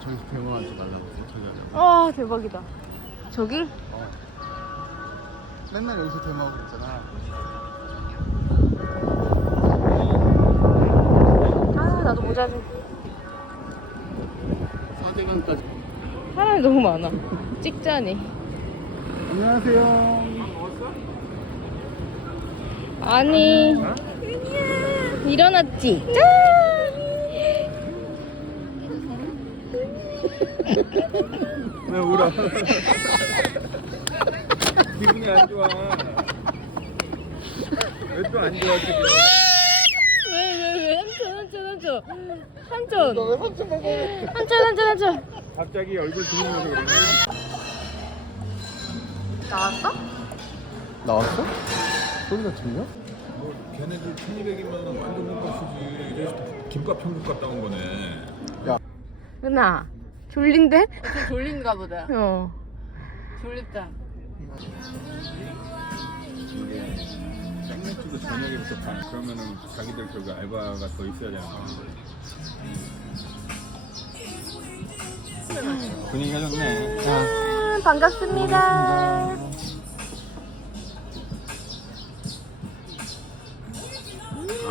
저기서 대모하지 말라고 저기 하자. 아 대박이다. 저길? 맨날 여기서 대모하고 그랬잖아. 아 나도 모자 좀. 서대강까지. 사람이 너무 많아. 찍자니. 안녕하세요. 아니. 일어났지? 짠! 왜 울어? 기분이 안 좋아. 왜 또 안 좋아 지금? 왜, 왜, 왜? 한천, 한천, 한천. 한천. 너왜 삼촌 먹어? 한천, 한천, 한천. 갑자기 얼굴 들리면서 그러네. 나왔어? 나왔어? 소리가 들려? 뭐 걔네들 1200이면 완전 돈값이지. 이래서 김밥 천국 갔다 온 거네. 은아, 졸린데? 좀 졸린가 보다. 어. 졸립다. 이게 생맥주도 저녁에부터 파. 그러면은 자기들 저기 알바가 더 있어야 되는 거 분위기가 좋네. 짠, 반갑습니다.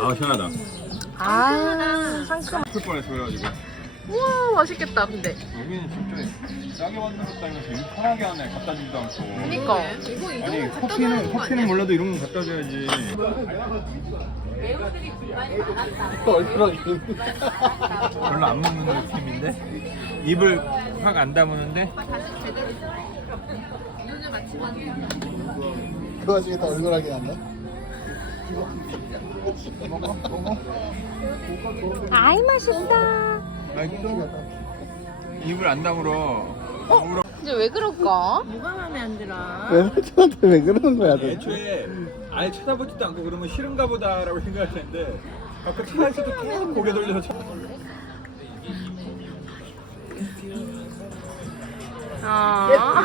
아 시원하다. 아, 상큼. 풀 뻔했어 그래가지고. 우와, 맛있겠다, 근데. 여기는 진짜 싸게 만들었다 이면서 일 편하게 하네. 갖다 주지도 않고. 그니까. 이거 이거 아니 갖다 커피는 거 커피는 아니야? 몰라도 이런 거 갖다 줘야지. 얼마나 별로 안 먹는 느낌인데 입을 확 안 다무는데 다시 제대로 눈을 맞추면 그 와중에 다 얼굴하게 먹어. 아이, 맛있다. 맛있어. 입을 안 다물어. 물어. 이제 왜 그럴까? 뭐가 마음에 안 들어? 왜 삼촌한테 왜 그러는 거야, 너? 애초에 아예 쳐다보지도 않고 그러면 싫은가 보다라고 생각할 텐데 아까 차에서도 계속 고개 돌려서 쳐. 아.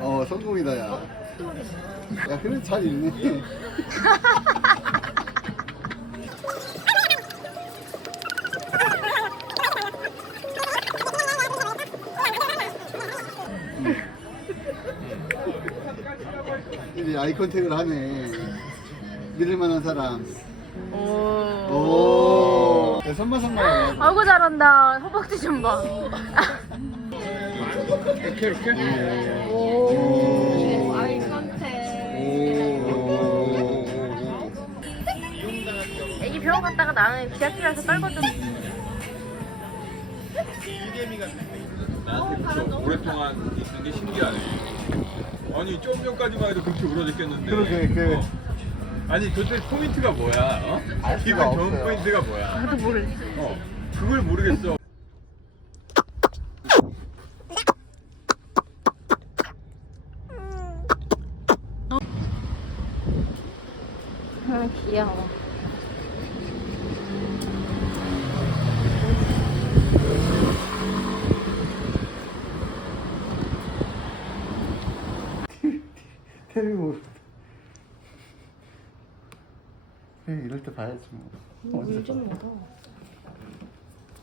어, 성공이다, 야. 야, 그래, 잘 읽네. 아이 컨택을 하네. 믿을 만한 사람. 오. 오. 야, 선마 선마. 아이고, 잘한다. 허벅지 좀 봐. 이렇게 이렇게. 오. 아이 컨택. 애기 병원 갔다가 나는 지하철에서 떨거든. 나한테 그렇게 오랫동안 있는 게 신기하네. 아니 좀 전까지만 해도 그렇게 울어댔겠는데. 그러게, 그- 어. 아니 도대체 포인트가 뭐야? 어? 알 수가 기분 좋은 없어요. 포인트가 뭐야? 나도 모르겠어. 어, 그걸 모르겠어. 아, 귀여워. 테레비 보 그래, 이럴 때 봐야지 뭐. 물좀 먹어.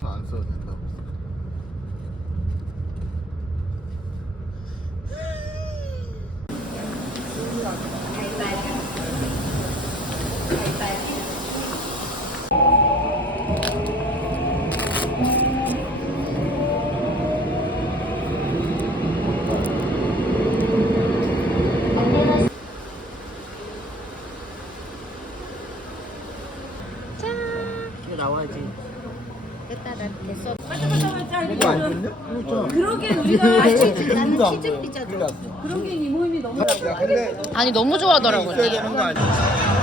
안 써도 된다고. 됐어. 그러게 우리가 치즈 나는 치즈 피자죠. 그러게 이 모임이 너무 아니, 너무 좋아하더라고요. 되는 거 아니야?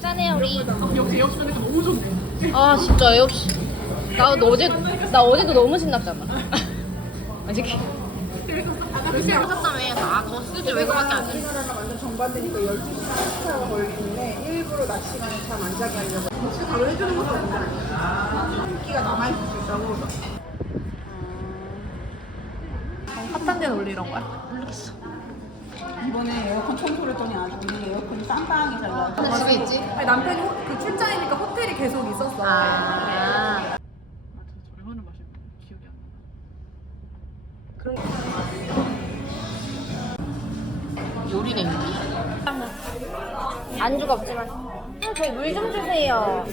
짠해요 우리. 역시 에어씨 하니까 너무 좋네. 아 진짜 에어씨. 나 어제 나 어제도 너무 신났잖아. 아직. 안 샀다며. 아더 쓰지 왜 그밖에 안 해? 완전 정반대니까 12시간 시차가 걸리는데 일부러 낮 시간에 잠안 자게 하려고 혹시 바로 해주는 것도 없나요? 인기가 남아있을 수 있다고 핫한 데는 원래 이런 거야? 모르겠어 이번에 에어컨 청소를 했더니 아주 우리 에어컨이 쌈방이 잘 나와 집에 있지? 아니 남편이 호, 그 출장이니까 호텔이 계속 있었어 아. 요리 냄비. 안주가 없지만. 아, 저희 물 좀 주세요.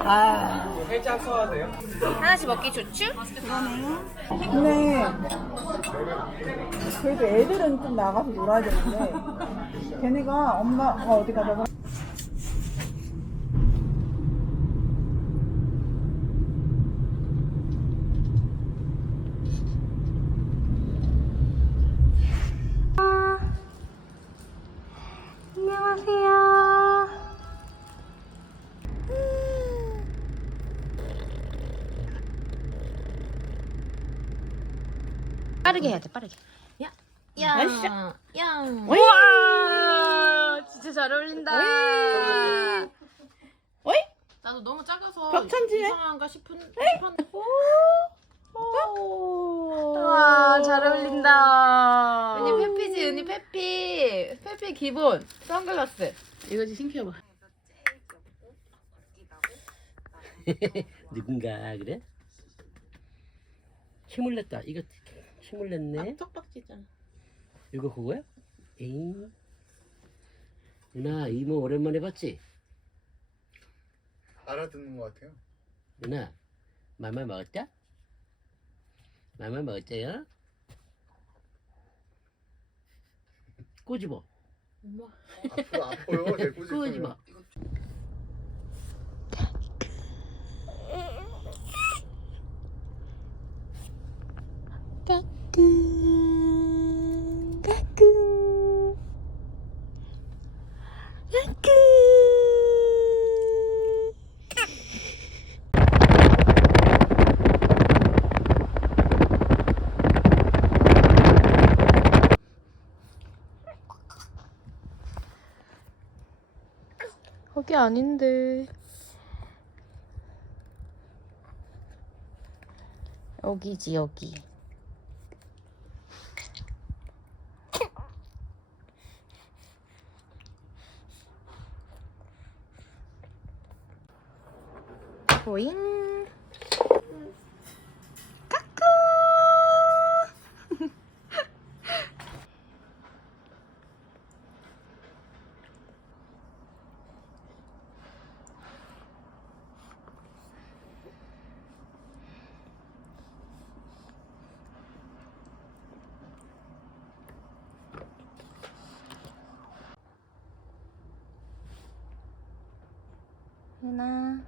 아. 살짝 써하세요? 하나씩 먹기 좋죠? 근데 그래도 애들은 좀 나가서 놀아야 되는데 걔네가 엄마가 어디 가다가 빠르게 해야 돼, 빠르게. 야, 야, 야. 우와, 진짜 잘 어울린다. 어이? 나도 너무 작아서 벽천지네? 이상한가 싶은 싶었는데. 와, 잘 어울린다. 은희 페피지, 은희 페피. 페피 기본. 선글라스. 이거 좀 신켜봐. 누군가 그래? 힘을 냈다. 이거 힘을 냈네. 턱박지잖아. 이거 그거야? 에잉. 누나 이모 오랜만에 봤지? 알아듣는 것 같아요. 누나 말말 먹었자? 말말 먹었자요? 꼬집어. 앞으로 아파요. 내 꼬집 꼬집어. 까꿍 거기 아닌데. 여기지 여기 보잉. 까꿍 유나